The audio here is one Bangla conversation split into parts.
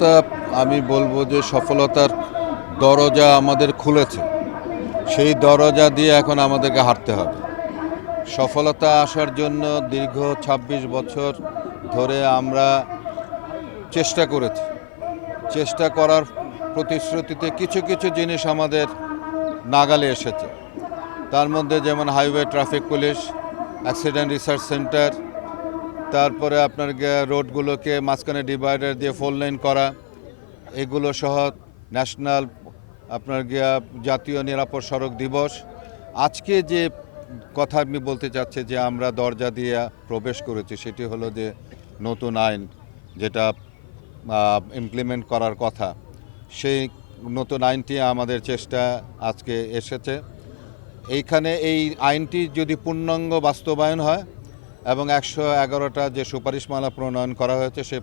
তা আমি বলবো যে সফলতার দরজা আমাদের খুলেছে। সেই দরজা দিয়ে এখন আমাদেরকে হাঁটতে হবে। সফলতা আসার জন্য দীর্ঘ ২৬ বছর ধরে আমরা চেষ্টা করেছি। চেষ্টা করার প্রতিশ্রুতিতে কিছু কিছু জিনিস আমাদের নাগালে এসেছে। তার মধ্যে যেমন highway traffic police, accident research centre, তারপরে আপনার রোডগুলোকে মাঝখানে ডিভাইডার দিয়ে 4 লেন করা, এগুলো সহ ন্যাশনাল আপনার জাতীয় নিরাপদ সড়ক দিবস। আজকে যে কথা আমি বলতে চাচ্ছি যে আমরা দরজা দিয়ে প্রবেশ করেছি, সেটি হলো যে নতুন আইন যেটা ইমপ্লিমেন্ট করার কথা, সেই নতুন আইনটি আমাদের চেষ্টা আজকে এসেছে। এইখানে এই আইনটি যদি পূর্ণাঙ্গ বাস্তবায়ন হয় এবং ১১১টা যে সুপারিশমালা প্রণয়ন করা হয়েছে সেই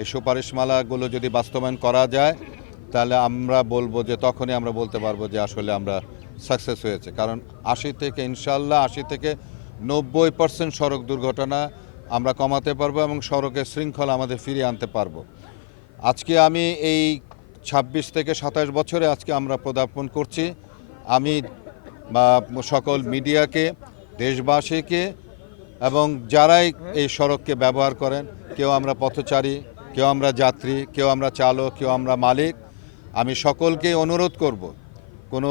এই সুপারিশমালাগুলো যদি বাস্তবায়ন করা যায়, তাহলে আমরা বলবো যে তখনই আমরা বলতে পারবো যে আসলে আমরা সাকসেস হয়েছে। কারণ ৮০ থেকে ইনশাল্লাহ ৮০ থেকে ৯০% সড়ক দুর্ঘটনা আমরা কমাতে পারবো এবং সড়কের শৃঙ্খলা আমাদের ফিরিয়ে আনতে পারবো। আজকে আমি এই ২৬ থেকে ২৭ বছরে আজকে আমরা পদার্পণ করছি। আমি সকল মিডিয়াকে, দেশবাসীকে এবং যারাই এই সড়ককে ব্যবহার করেন, কেউ আমরা পথচারী, কেউ আমরা যাত্রী, কেউ আমরা চালক, কেউ আমরা মালিক, আমি সকলকে অনুরোধ করব কোনো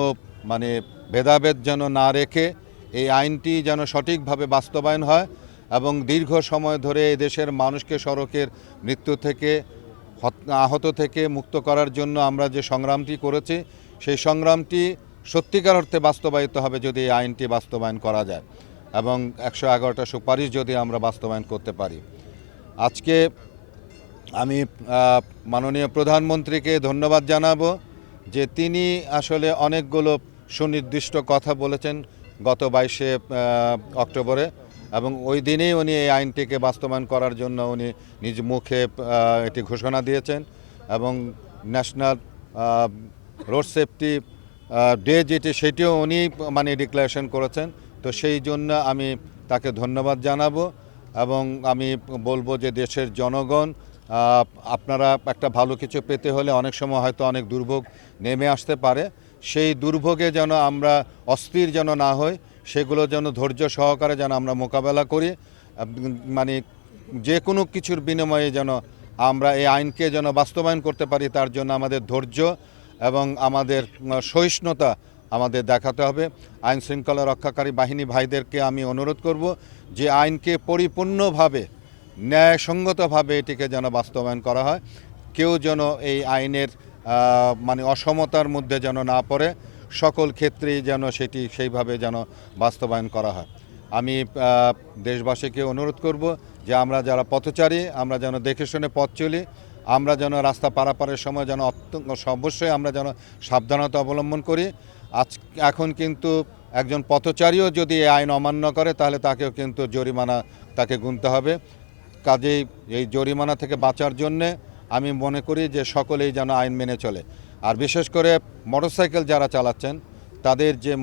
ভেদাভেদ যেন না রেখে এই আইনটি যেন সঠিকভাবে বাস্তবায়ন হয় এবং দীর্ঘ সময় ধরে এই দেশের মানুষকে সড়কের মৃত্যু থেকে, আহত থেকে মুক্ত করার জন্য আমরা যে সংগ্রামটি করেছি, সেই সংগ্রামটি সত্যিকার অর্থে বাস্তবায়িত হবে যদি এই আইনটি বাস্তবায়ন করা যায় এবং ১১১টা সুপারিশ যদি আমরা বাস্তবায়ন করতে পারি। আজকে আমি মাননীয় প্রধানমন্ত্রীকে ধন্যবাদ জানাবো যে তিনি আসলে অনেকগুলো সুনির্দিষ্ট কথা বলেছেন গত ২২শে অক্টোবরে এবং ওই দিনেই উনি এই আইনটিকে বাস্তবায়ন করার জন্য উনি নিজ মুখে এটি ঘোষণা দিয়েছেন এবং ন্যাশনাল রোড সেফটি ডে যেটি সেটিও উনি ডিক্লারেশন করেছেন। তো সেই জন্য আমি তাকে ধন্যবাদ জানাবো এবং আমি বলবো যে দেশের জনগণ, আপনারা একটা ভালো কিছু পেতে হলে অনেক সময় হয়তো অনেক দুর্ভোগ নেমে আসতে পারে, সেই দুর্ভোগে যেন আমরা অস্থির যেন না হই, সেগুলো যেন ধৈর্য সহকারে যেন আমরা মোকাবেলা করি, যে কোনো কিছুর বিনিময়ে যেন আমরা এই আইনকে যেন বাস্তবায়ন করতে পারি, তার জন্য আমাদের ধৈর্য এবং আমাদের সহিষ্ণুতা আমাদের দেখাতে হবে। আইন শৃঙ্খলা রক্ষাকারী বাহিনী ভাইদেরকে আমি অনুরোধ করব যে আইনকে পরিপূর্ণভাবে ন্যায়সঙ্গতভাবে এটিকে যেন বাস্তবায়ন করা হয়, কেউ যেন এই আইনের অসমতার মধ্যে যেন না পড়ে, সকল ক্ষেত্রেই যেন সেটি সেইভাবে যেন বাস্তবায়ন করা হয়। আমি দেশবাসীকে অনুরোধ করব যে আমরা যারা পথচারী, আমরা যেন দেখে শুনে পথ চলি, আমরা যেন রাস্তা পারাপারের সময় যেন অবশ্যই আমরা যেন সাবধানতা অবলম্বন করি। এখন কিন্তু একজন পথচারীও যদি এই আইন অমান্য করে তাহলে তাকেও কিন্তু জরিমানা তাকে গুনতে হবে। কাজেই এই জরিমানা থেকে বাঁচার জন্যে আমি মনে করি যে সকলেই যেন আইন মেনে চলে। আর বিশেষ করে মোটরসাইকেল যারা চালাচ্ছেন তাদের যে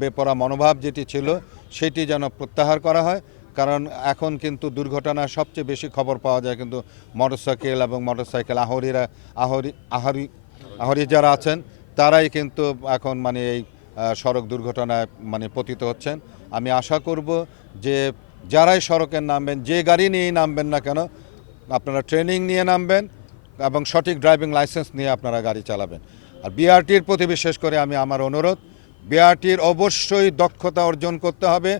বেপরা মনোভাব যেটি ছিল সেটি যেন প্রত্যাহার করা হয়, কারণ এখন কিন্তু দুর্ঘটনার সবচেয়ে বেশি খবর পাওয়া যায় কিন্তু মোটরসাইকেল এবং মোটরসাইকেল আহরি যারা আছেন তারাই কিন্তু এখন এই সড়ক দুর্ঘটনায় পতিত হচ্ছেন। আমি আশা করব যে যারাই সড়কে নামবেন, যে গাড়ি নিয়েই নামবেন না কেন, আপনারা ট্রেনিং নিয়ে নামবেন এবং সঠিক ড্রাইভিং লাইসেন্স নিয়ে আপনারা গাড়ি চালাবেন। আর বিআরটির প্রতি বিশেষ করে আমি আমার অনুরোধ, বিআরটির অবশ্যই দক্ষতা অর্জন করতে হবে,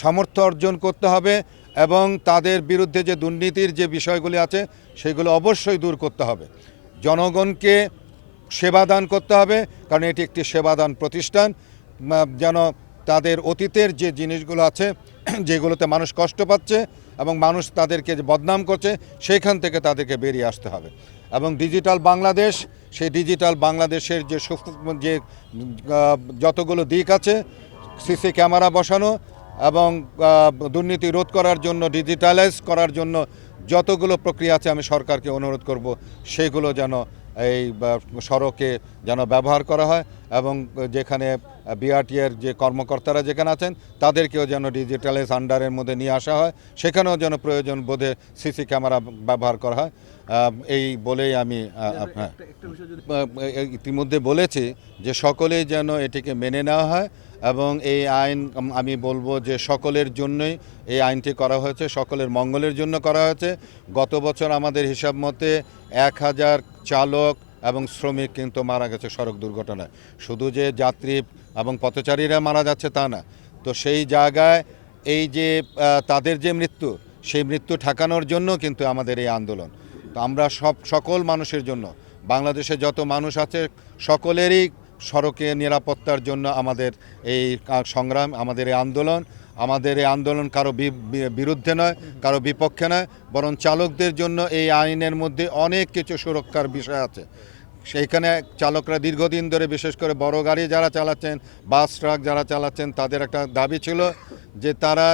সামর্থ্য অর্জন করতে হবে এবং তাদের বিরুদ্ধে যে দুর্নীতির যে বিষয়গুলি আছে সেগুলো অবশ্যই দূর করতে হবে। জনগণকে সেবাদান করতে হবে, কারণ এটি একটি সেবাদান প্রতিষ্ঠান, যেন তাদের অতীতের যে জিনিসগুলো আছে যেগুলোতে মানুষ কষ্ট পাচ্ছে এবং মানুষ তাদেরকে যে বদনাম করছে সেইখান থেকে তাদেরকে বেরিয়ে আসতে হবে। এবং ডিজিটাল বাংলাদেশ, সেই ডিজিটাল বাংলাদেশের যে যতগুলো দিক আছে, সিসি ক্যামেরা বসানো এবং দুর্নীতি রোধ করার জন্য, ডিজিটালাইজ করার জন্য যতগুলো প্রক্রিয়া আছে আমি সরকারকে অনুরোধ করব সেগুলো যেন এই সড়কে যেন ব্যবহার করা হয় এবং যেখানে বিআরটিএর যে কর্মকর্তারা যেখানে আছেন তাদেরকেও যেন ডিজিটালাইজ আন্ডারের মধ্যে নিয়ে আসা হয়, সেখানেও যেন প্রয়োজন বোধে সিসি ক্যামেরা ব্যবহার করা হয়। এই বলেই আমি হ্যাঁ ইতিমধ্যে বলেছি যে সকলেই যেন এটিকে মেনে নেওয়া হয় এবং এই আইন আমি বলবো যে সকলের জন্যই এই আইনটি করা হয়েছে, সকলের মঙ্গলের জন্য করা হয়েছে। গত বছর আমাদের হিসাব মতে 1000 চালক এবং শ্রমিক কিন্তু মারা গেছে সড়ক দুর্ঘটনায়। শুধু যে যাত্রী এবং পথচারীরা মারা যাচ্ছে তা না, তো সেই জায়গায় এই যে তাদের যে মৃত্যু, সেই মৃত্যু ঠেকানোর জন্য কিন্তু আমাদের এই আন্দোলন। তো আমরা সকল মানুষের জন্য, বাংলাদেশে যত মানুষ আছে সকলেরই সড়কে নিরাপত্তার জন্য আমাদের এই সংগ্রাম, আমাদের এই আন্দোলন। আমাদের এই আন্দোলন কারো বিরুদ্ধে নয়, কারো বিপক্ষে নয়, বরং চালকদের জন্য এই আইনের মধ্যে অনেক কিছু সুরক্ষার বিষয় আছে। সেইখানে চালকরা দীর্ঘদিন ধরে, বিশেষ করে বড় গাড়ি যারা চালাচ্ছেন, বাস ট্রাক যারা চালাচ্ছেন, তাদের একটা দাবি ছিল যে তারা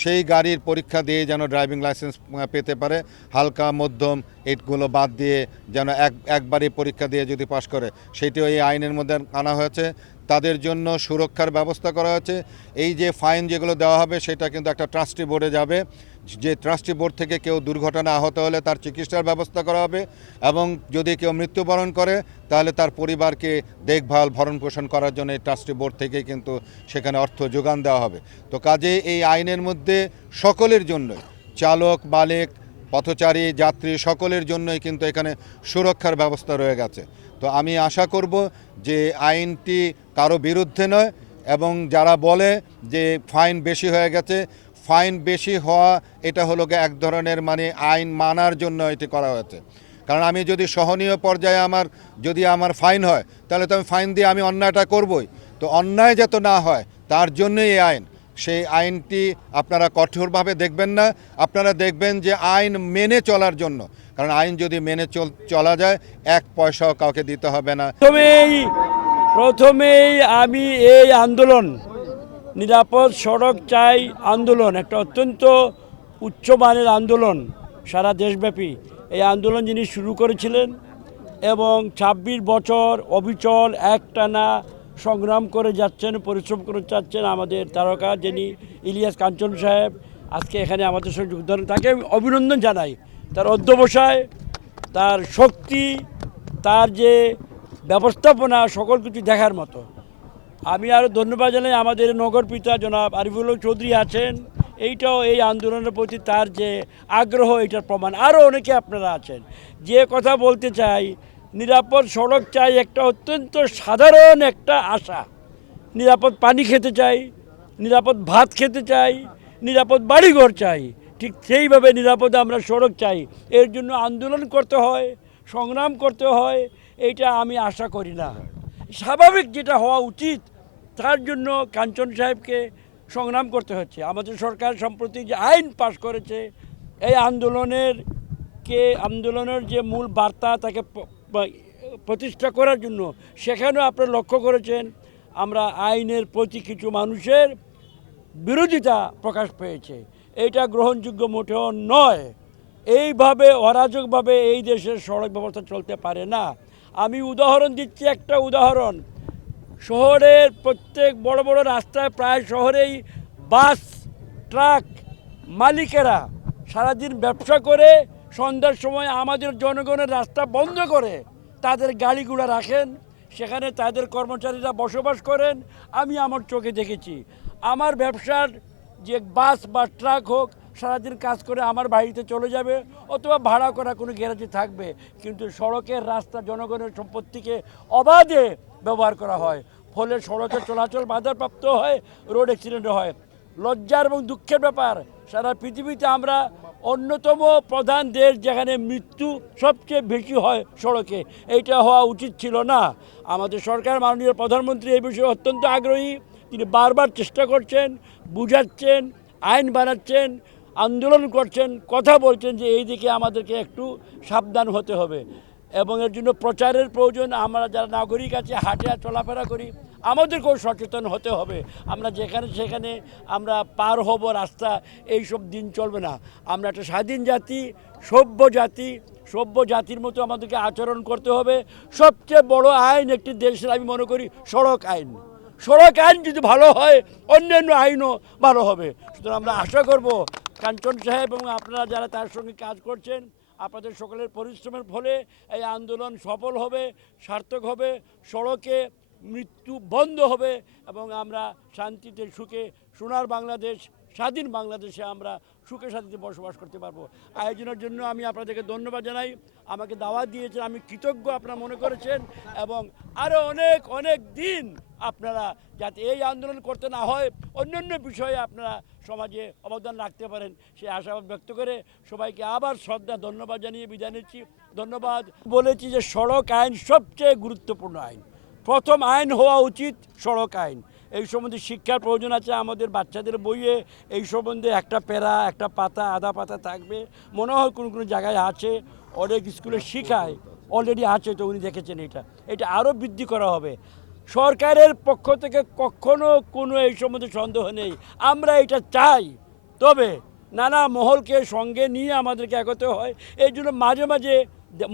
সেই গাড়ির পরীক্ষা দিয়ে যেন ড্রাইভিং লাইসেন্স পেতে পারে, হালকা মধ্যম এইগুলো বাদ দিয়ে যেন একবারই পরীক্ষা দিয়ে যদি পাশ করে, সেইটিও এই আইনের মধ্যে আনা হয়েছে। তাদের জন্য সুরক্ষার ব্যবস্থা করা হয়েছে। এই যে ফাইন যেগুলো দেওয়া হবে সেটা কিন্তু একটা ট্রাস্টি বোর্ডে যাবে, যে ট্রাস্টি বোর্ড থেকে কেউ দুর্ঘটনা আহত হলে তার চিকিৎসার ব্যবস্থা করা হবে এবং যদি কেউ মৃত্যুবরণ করে তাহলে তার পরিবারকে দেখভাল ভরণ পোষণ করার জন্য এই ট্রাস্টি বোর্ড থেকে কিন্তু সেখানে অর্থ যোগান দেওয়া হবে। তো কাজে এই আইনের মধ্যে সকলের জন্যই, চালক, মালিক, পথচারী, যাত্রী সকলের জন্যই কিন্তু এখানে সুরক্ষার ব্যবস্থা রয়ে গেছে। তো আমি আশা করব যে আইনটি কারো বিরুদ্ধে নয় এবং যারা বলে যে ফাইন বেশি হয়ে গেছে, ফাইন বেশি হওয়া এটা হলো এক ধরনের মানে আইন মানার জন্য এটি করা হয়েছে। কারণ আমি যদি সহনীয় পর্যায়ে যদি আমার ফাইন হয় তাহলে তো আমি ফাইন দিয়ে আমি অন্যায়টা করবই। তো অন্যায় যাতে না হয় তার জন্যই এই আইন। সেই আইনটি আপনারা কঠোরভাবে দেখবেন না, আপনারা দেখবেন যে আইন মেনে চলার জন্য। কারণ আইন যদি মেনে চলা যায়, 1 পয়সাও কাউকে দিতে হবে না। প্রথমেই আমি এই আন্দোলন, নিরাপদ সড়ক চাই আন্দোলন, একটা অত্যন্ত উচ্চমানের আন্দোলন সারা দেশব্যাপী। এই আন্দোলন যিনি শুরু করেছিলেন এবং 26 বছর অবিচল একটানা সংগ্রাম করে যাচ্ছেন, পরিশ্রম করে যাচ্ছেন আমাদের তারকা যিনি ইলিয়াস কাঞ্চন সাহেব, আজকে এখানে আমাদের সঙ্গে যোগদান, তাকে আমি অভিনন্দন জানাই। তার অধ্যবসায়, তার শক্তি, তার যে ব্যবস্থাপনা, সকল কিছু দেখার মতো। আমি আরও ধন্যবাদ জানাই আমাদের নগর পিতা জনাব আরিফুল চৌধুরী আছেন, এইটাও এই আন্দোলনের প্রতি তার যে আগ্রহ, এটার প্রমাণ। আরও অনেকে আপনারা আছেন। যে কথা বলতে চাই, নিরাপদ সড়ক চাই একটা অত্যন্ত সাধারণ একটা আশা। নিরাপদ পানি খেতে চাই, নিরাপদ ভাত খেতে চাই, নিরাপদ বাড়িঘর চাই, ঠিক সেইভাবে নিরাপদে আমরা সড়ক চাই। এর জন্য আন্দোলন করতে হয়, সংগ্রাম করতে হয়, এইটা আমি আশা করি না। স্বাভাবিক যেটা হওয়া উচিত, তার জন্য কাঞ্চন সাহেবকে সংগ্রাম করতে হচ্ছে। আমাদের সরকার সম্প্রতি যে আইন পাশ করেছে, এই আন্দোলনের যে মূল বার্তা, তাকে প্রতিষ্ঠা করার জন্য, সেখানেও আপনারা লক্ষ্য করেছেন আমরা আইনের প্রতি কিছু মানুষের বিরোধিতা প্রকাশ পেয়েছে। এটা গ্রহণযোগ্য মোটেও নয়। এইভাবে অরাজকভাবে এই দেশের সড়ক ব্যবস্থা চলতে পারে না। আমি উদাহরণ দিচ্ছি, একটা উদাহরণ। শহরের প্রত্যেক বড় বড় রাস্তায়, প্রায় শহরেই বাস ট্রাক মালিকেরা সারাদিন ব্যবসা করে সন্ধ্যার সময় আমাদের জনগণের রাস্তা বন্ধ করে তাদের গাড়িগুলো রাখেন, সেখানে তাদের কর্মচারীরা বসবাস করেন। আমি আমার চোখে দেখেছি। আমার ব্যবসার যে বাস বা ট্রাক হোক, সারাদিন কাজ করে আমার বাড়িতে চলে যাবে অথবা ভাড়া করা কোনো গ্যারেজে থাকবে, কিন্তু সড়কের রাস্তা জনগণের সম্পত্তিকে অবাধে ব্যবহার করা হয়, ফলে সড়কের চলাচল বাধাপ্রাপ্ত হয়, রোড অ্যাক্সিডেন্ট হয়। লজ্জার এবং দুঃখের ব্যাপার, সারা পৃথিবীতে আমরা অন্যতম প্রধান দেশ যেখানে মৃত্যু সবচেয়ে বেশি হয় সড়কে। এইটা হওয়া উচিত ছিল না। আমাদের সরকার, মাননীয় প্রধানমন্ত্রী এই বিষয়ে অত্যন্ত আগ্রহী। তিনি বারবার চেষ্টা করছেন, বুঝাচ্ছেন, আইন বানাচ্ছেন, আন্দোলন করছেন, কথা বলছেন যে এই দিকে আমাদেরকে একটু সাবধান হতে হবে এবং এর জন্য প্রচারের প্রয়োজন। আমরা যারা নাগরিক আছে, হাঁটে চলাফেরা করি, আমাদেরকেও সচেতন হতে হবে। আমরা যেখানে সেখানে আমরা পার হব রাস্তা, এইসব দিন চলবে না। আমরা একটা স্বাধীন জাতি, সভ্য জাতির মতো আমাদেরকে আচরণ করতে হবে। সবচেয়ে বড় আইন একটি দেশের আমি মনে করি সড়ক আইন। সড়ক আইন যদি ভালো হয়, অন্যান্য আইনও ভালো হবে। সুতরাং আমরা আশা করব কাঞ্চন সাহেব এবং আপনারা যারা তার সঙ্গে কাজ করছেন, আপনাদের সকলের পরিশ্রমের ফলে এই আন্দোলন সফল হবে, সার্থক হবে, সড়কে মৃত্যু বন্ধ হবে এবং আমরা শান্তিতে সুখে সোনার বাংলাদেশ, স্বাধীন বাংলাদেশে আমরা সুখে শান্তিতে বসবাস করতে পারবো। আয়োজনের জন্য আমি আপনাদেরকে ধন্যবাদ জানাই। আমাকে দাওয়াত দিয়েছেন, আমি কৃতজ্ঞ আপনারা মনে করেছেন এবং আরও অনেক অনেক দিন আপনারা যাতে এই আন্দোলন করতে না হয়, অন্যান্য বিষয়ে আপনারা সমাজে অবদান রাখতে পারেন সেই আশাবাদ ব্যক্ত করে সবাইকে আবার শ্রদ্ধা ধন্যবাদ জানিয়ে বিদায় নিচ্ছি। ধন্যবাদ। বলেছি যে সড়ক আইন সবচেয়ে গুরুত্বপূর্ণ আইন, প্রথম আইন হওয়া উচিত সড়ক আইন। এই সম্বন্ধে শিক্ষার প্রয়োজন আছে, আমাদের বাচ্চাদের বইয়ে এই সম্বন্ধে একটা প্যারা, একটা পাতা, আধা পাতা থাকবে, মনে হয় কোনো কোনো জায়গায় আছে, অনেক স্কুলে শিখায়, অলরেডি আছে, তো উনি দেখেছেন। এটা আরও বৃদ্ধি করা হবে। সরকারের পক্ষ থেকে কখনো কোনো এই সম্বন্ধে সন্দেহ নেই, আমরা এটা চাই। তবে নানা মহলকে সঙ্গে নিয়ে আমাদেরকে এগোতে হয়, এই জন্য মাঝে মাঝে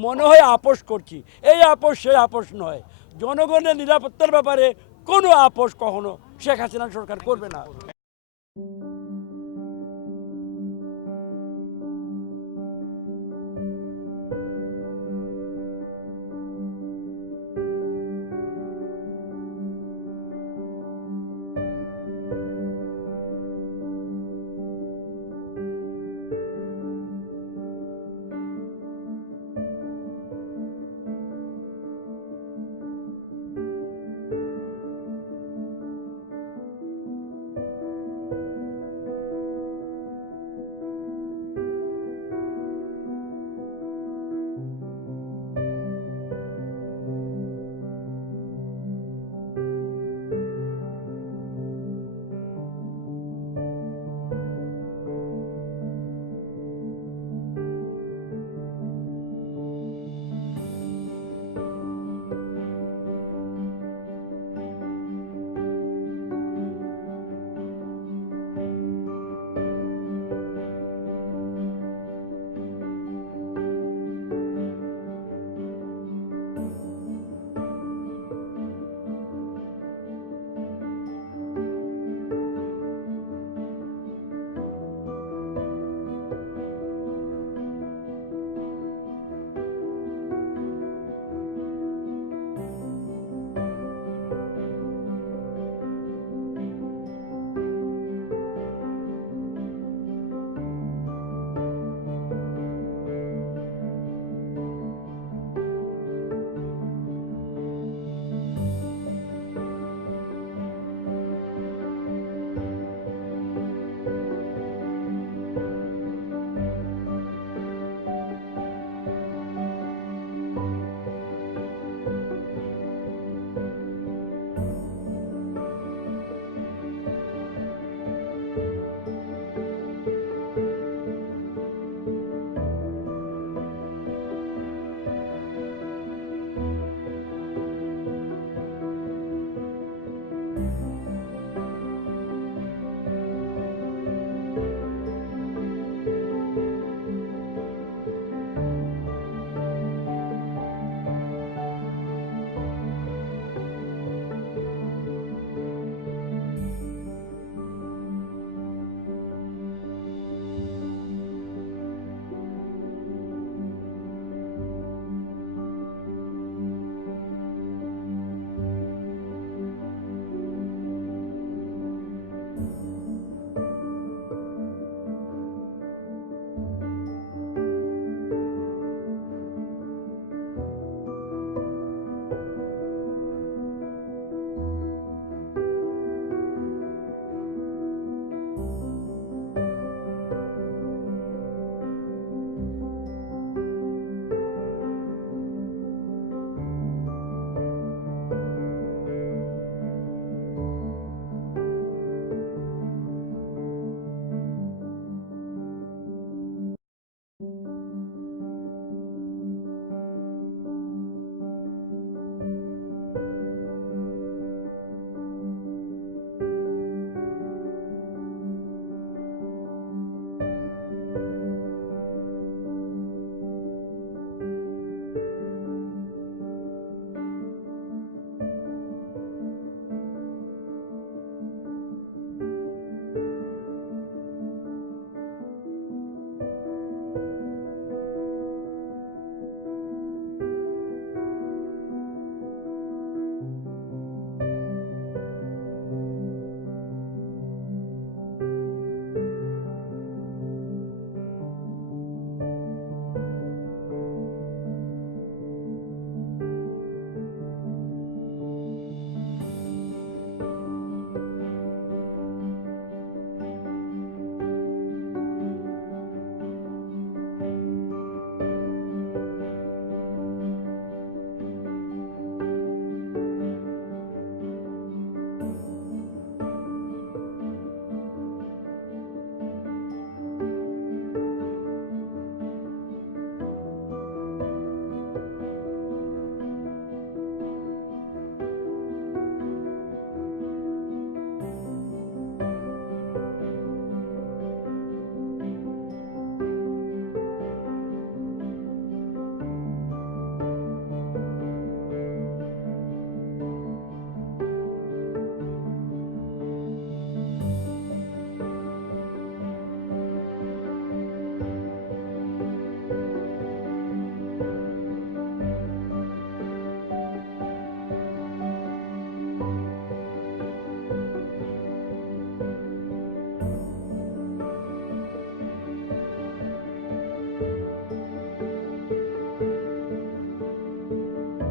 মনে হয় আপোষ করছি। এই আপোষ সেই আপোষ নয়। জনগণের নিরাপত্তার ব্যাপারে কোনো আপোষ কখনো শেখ হাসিনা সরকার করবে না।